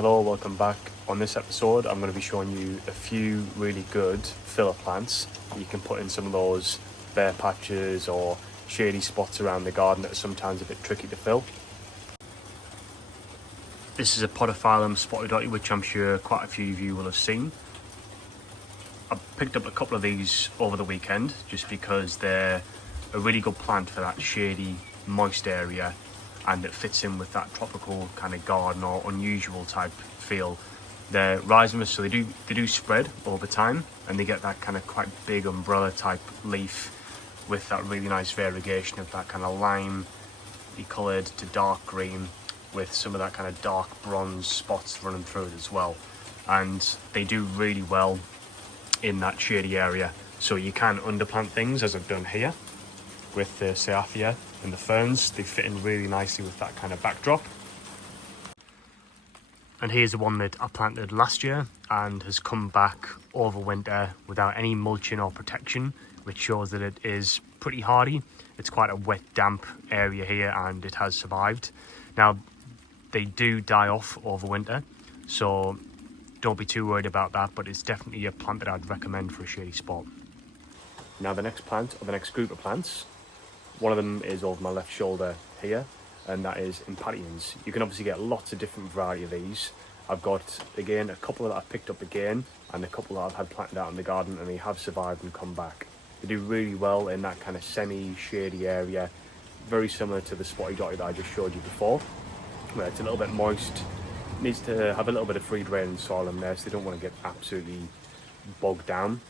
Hello, welcome back. On this episode I'm going to be showing you a few really good filler plants that you can put in some of those bare patches or shady spots around the garden that are sometimes a bit tricky to fill. This is a podophyllum spotted doty, which I'm sure quite a few of you will have seen. I picked up a couple of these over the weekend just because they're a really good plant for that shady, moist area, and it fits in with that tropical kind of garden or unusual type feel. They're rhizomatous, so they do spread over time, and they get that kind of quite big umbrella type leaf with that really nice variegation of that kind of limey coloured to dark green with some of that kind of dark bronze spots running through it as well. And they do really well in that shady area, so you can underplant things as I've done here with the Cyathea and the ferns. They fit in really nicely with that kind of backdrop. And here's the one that I planted last year and has come back over winter without any mulching or protection, which shows that it is pretty hardy. It's quite a wet, damp area here and it has survived. Now, they do die off over winter, so don't be too worried about that, but it's definitely a plant that I'd recommend for a shady spot. Now the next plant, or the next group of plants, one of them is over my left shoulder here, and that is Impatience. You can obviously get lots of different variety of these. I've got, again, a couple that I've picked up again, and a couple that I've had planted out in the garden, and they have survived and come back. They do really well in that kind of semi-shady area, very similar to the spotty doty that I just showed you before, where it's a little bit moist, needs to have a little bit of free drain soil in there, so they don't want to get absolutely bogged down.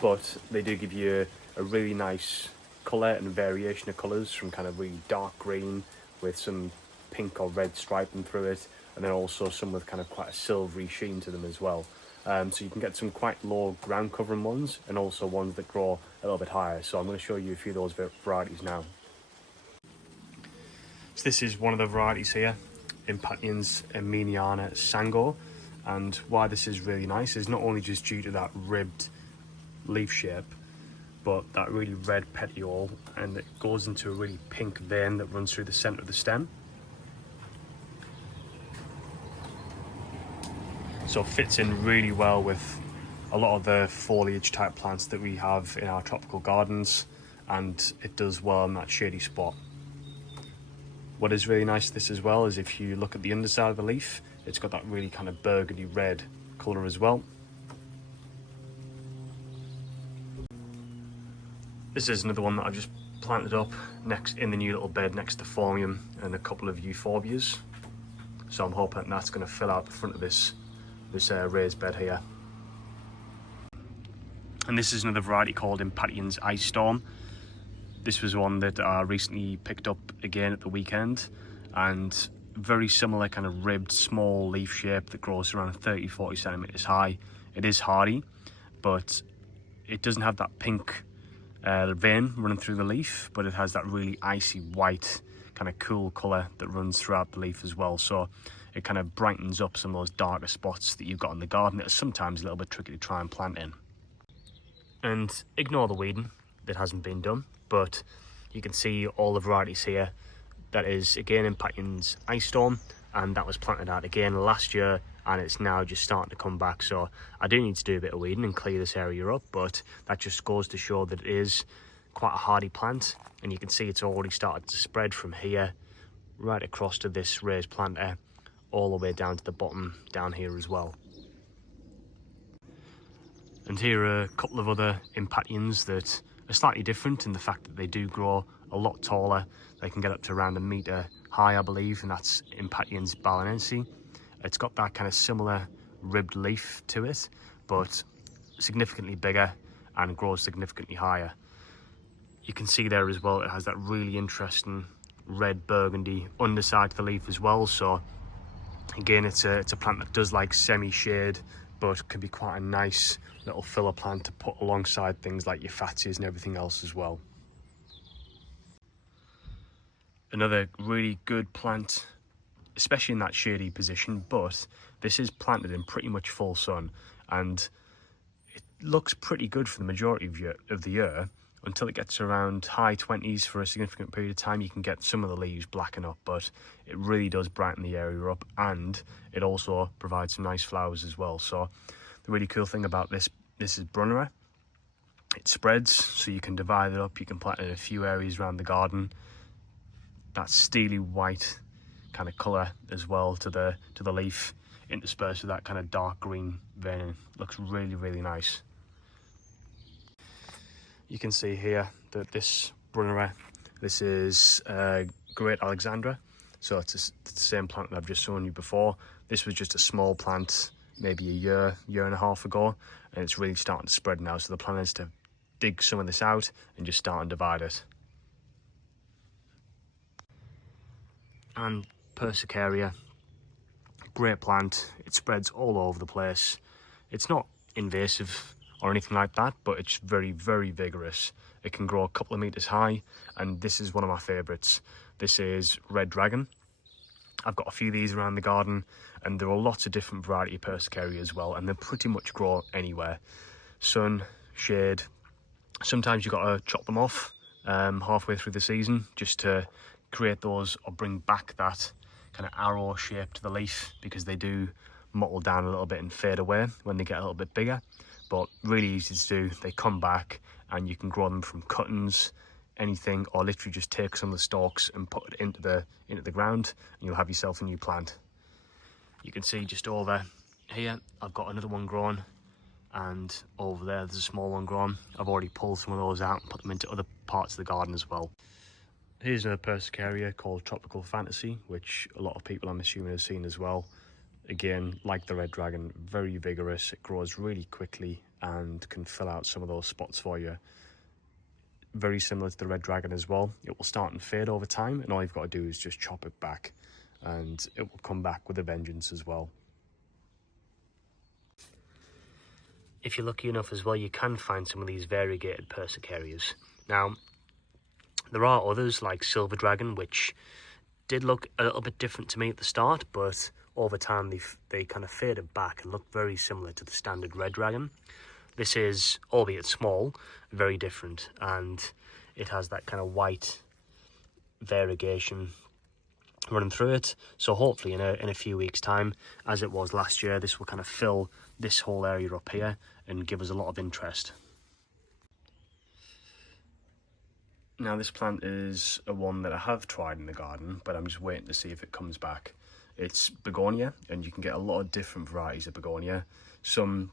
But they do give you a really nice colour and variation of colours, from kind of really dark green with some pink or red striping through it, and then also some with kind of quite a silvery sheen to them as well. So you can get some quite low ground covering ones, and also ones that grow a little bit higher. So I'm going to show you a few of those varieties now. So this is one of the varieties here, Impatience Emiliana Sango, and why this is really nice is not only just due to that ribbed leaf shape, but that really red petiole, and it goes into a really pink vein that runs through the centre of the stem. So it fits in really well with a lot of the foliage type plants that we have in our tropical gardens, and it does well in that shady spot. What is really nice to this as well is if you look at the underside of the leaf, it's got that really kind of burgundy red colour as well. This is another one that I've just planted up next in the new little bed next to Phormium and a couple of euphorbias. So I'm hoping that's going to fill out the front of this raised bed here. And this is another variety called Impatience Ice Storm. This was one that I recently picked up again at the weekend, and very similar kind of ribbed small leaf shape that grows around 30-40 centimeters high. It is hardy, but it doesn't have that pink vein running through the leaf, but it has that really icy white kind of cool colour that runs throughout the leaf as well. So it kind of brightens up some of those darker spots that you've got in the garden that are sometimes a little bit tricky to try and plant in. And ignore the weeding that hasn't been done, but you can see all the varieties here. That is again Impatience Ice Storm, and that was planted out again last year, and it's now just starting to come back. So I do need to do a bit of weeding and clear this area up, but that just goes to show that it is quite a hardy plant, and you can see it's already started to spread from here right across to this raised planter, all the way down to the bottom down here as well. And here are a couple of other Impatiens that are slightly different in the fact that they do grow a lot taller. They can get up to around a metre high, I believe, and that's Impatiens balanense. It's got that kind of similar ribbed leaf to it, but significantly bigger and grows significantly higher. You can see there as well, it has that really interesting red burgundy underside to the leaf as well. So again, it's a plant that does like semi-shade, but can be quite a nice little filler plant to put alongside things like your Euphorbias and everything else as well. Another really good plant, especially in that shady position, but this is planted in pretty much full sun, and it looks pretty good for the majority of the year, until it gets around high 20s for a significant period of time, you can get some of the leaves blacken up, but it really does brighten the area up, and it also provides some nice flowers as well. So the really cool thing about this is Brunner. It spreads, so you can divide it up. You can plant it in a few areas around the garden. That steely white kind of colour as well to the leaf, interspersed with that kind of dark green veining. Looks really, really nice. You can see here that this Brunner, this is Great Alexandra. So it's the same plant that I've just shown you before. This was just a small plant maybe a year and a half ago, and it's really starting to spread now. So the plan is to dig some of this out and just start and divide it. And Pericaria, great plant. It spreads all over the place. It's not invasive or anything like that, but it's very, very vigorous. It can grow a couple of meters high, and this is one of my favorites. This is Red Dragon. I've got a few of these around the garden, and there are lots of different variety of Pericaria as well, and they pretty much grow anywhere. Sun, shade. Sometimes you've got to chop them off halfway through the season just to create those, or bring back that kind of arrow shape to the leaf, because they do mottle down a little bit and fade away when they get a little bit bigger. But really easy to do. They come back, and you can grow them from cuttings, anything, or literally just take some of the stalks and put it into the ground, and you'll have yourself a new plant. You can see just over here I've got another one grown, and over there there's a small one grown. I've already pulled some of those out and put them into other parts of the garden as well. Here's a Pericaria called Tropical Fantasy, which a lot of people, I'm assuming, have seen as well. Again, like the Red Dragon, very vigorous. It grows really quickly and can fill out some of those spots for you. Very similar to the Red Dragon as well. It will start and fade over time, and all you've got to do is just chop it back, and it will come back with a vengeance as well. If you're lucky enough as well, you can find some of these variegated Pericarias. Now, there are others like Silver Dragon, which did look a little bit different to me at the start, but over time they kind of faded back and look very similar to the standard Red Dragon. This is, albeit small, very different, and it has that kind of white variegation running through it. So hopefully in a few weeks' time, as it was last year, this will kind of fill this whole area up here and give us a lot of interest. Now, this plant is a one that I have tried in the garden, but I'm just waiting to see if it comes back. It's Begonia, and you can get a lot of different varieties of Begonia. Some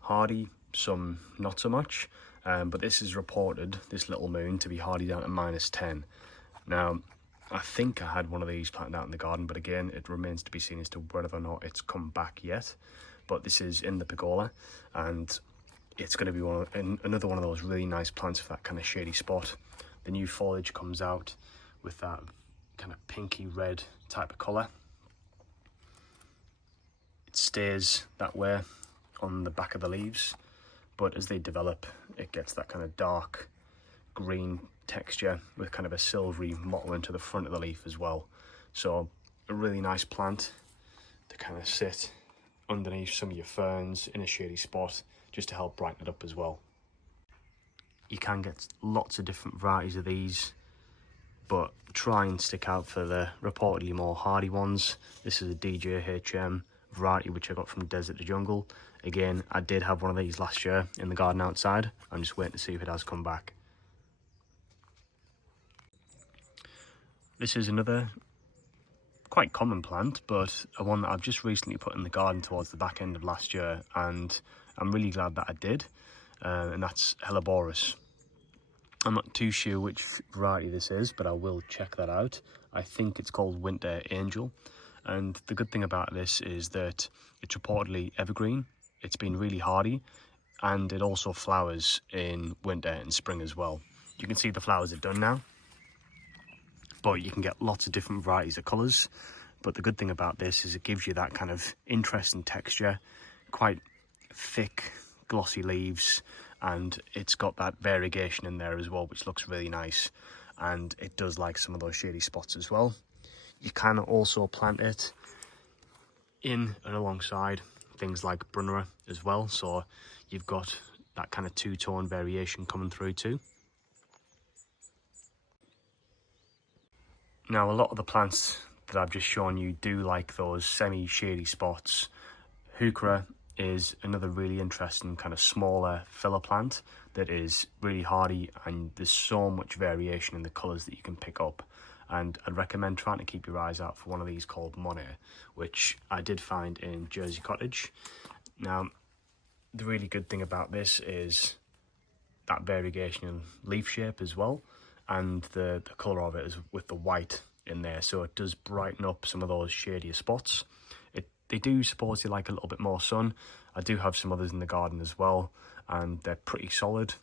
hardy, some not so much, but this is reported, this little moon, to be hardy down to -10. Now, I think I had one of these planted out in the garden, but again, it remains to be seen as to whether or not it's come back yet. But this is in the pergola, and it's going to be another one of those really nice plants for that kind of shady spot. The new foliage comes out with that kind of pinky red type of colour. It stays that way on the back of the leaves, but as they develop, it gets that kind of dark green texture with kind of a silvery mottle into the front of the leaf as well. So a really nice plant to kind of sit underneath some of your ferns in a shady spot, just to help brighten it up as well. You can get lots of different varieties of these, but try and stick out for the reportedly more hardy ones. This is a DJ variety which I got from Desert to Jungle. Again, I did have one of these last year in the garden outside. I'm just waiting to see if it has come back. This is another quite common plant, but a one that I've just recently put in the garden towards the back end of last year, and I'm really glad that I did, and that's Helleborus. I'm not too sure which variety this is, but I will check that out. I think it's called Winter Angel, and the good thing about this is that it's reportedly evergreen. It's been really hardy, and it also flowers in winter and spring as well. You can see the flowers are done now, but you can get lots of different varieties of colours. But the good thing about this is it gives you that kind of interesting texture, quite thick, glossy leaves, and it's got that variegation in there as well, which looks really nice, and it does like some of those shady spots as well. You can also plant it in and alongside things like Brunner as well, so you've got that kind of two-tone variation coming through too. Now, a lot of the plants that I've just shown you do like those semi-shady spots. Heuchera is another really interesting kind of smaller filler plant that is really hardy, and there's so much variation in the colours that you can pick up. And I'd recommend trying to keep your eyes out for one of these called Monet, which I did find in Jersey Cottage. Now, the really good thing about this is that variegation in leaf shape as well, and the colour of it is with the white in there, so it does brighten up some of those shadier spots. They do supposedly like a little bit more sun. I do have some others in the garden as well, and they're pretty solid,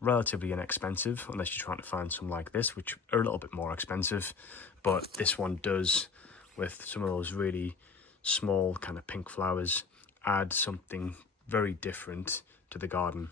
relatively inexpensive, unless you're trying to find some like this, which are a little bit more expensive. But this one does, with some of those really small kind of pink flowers, add something very different to the garden.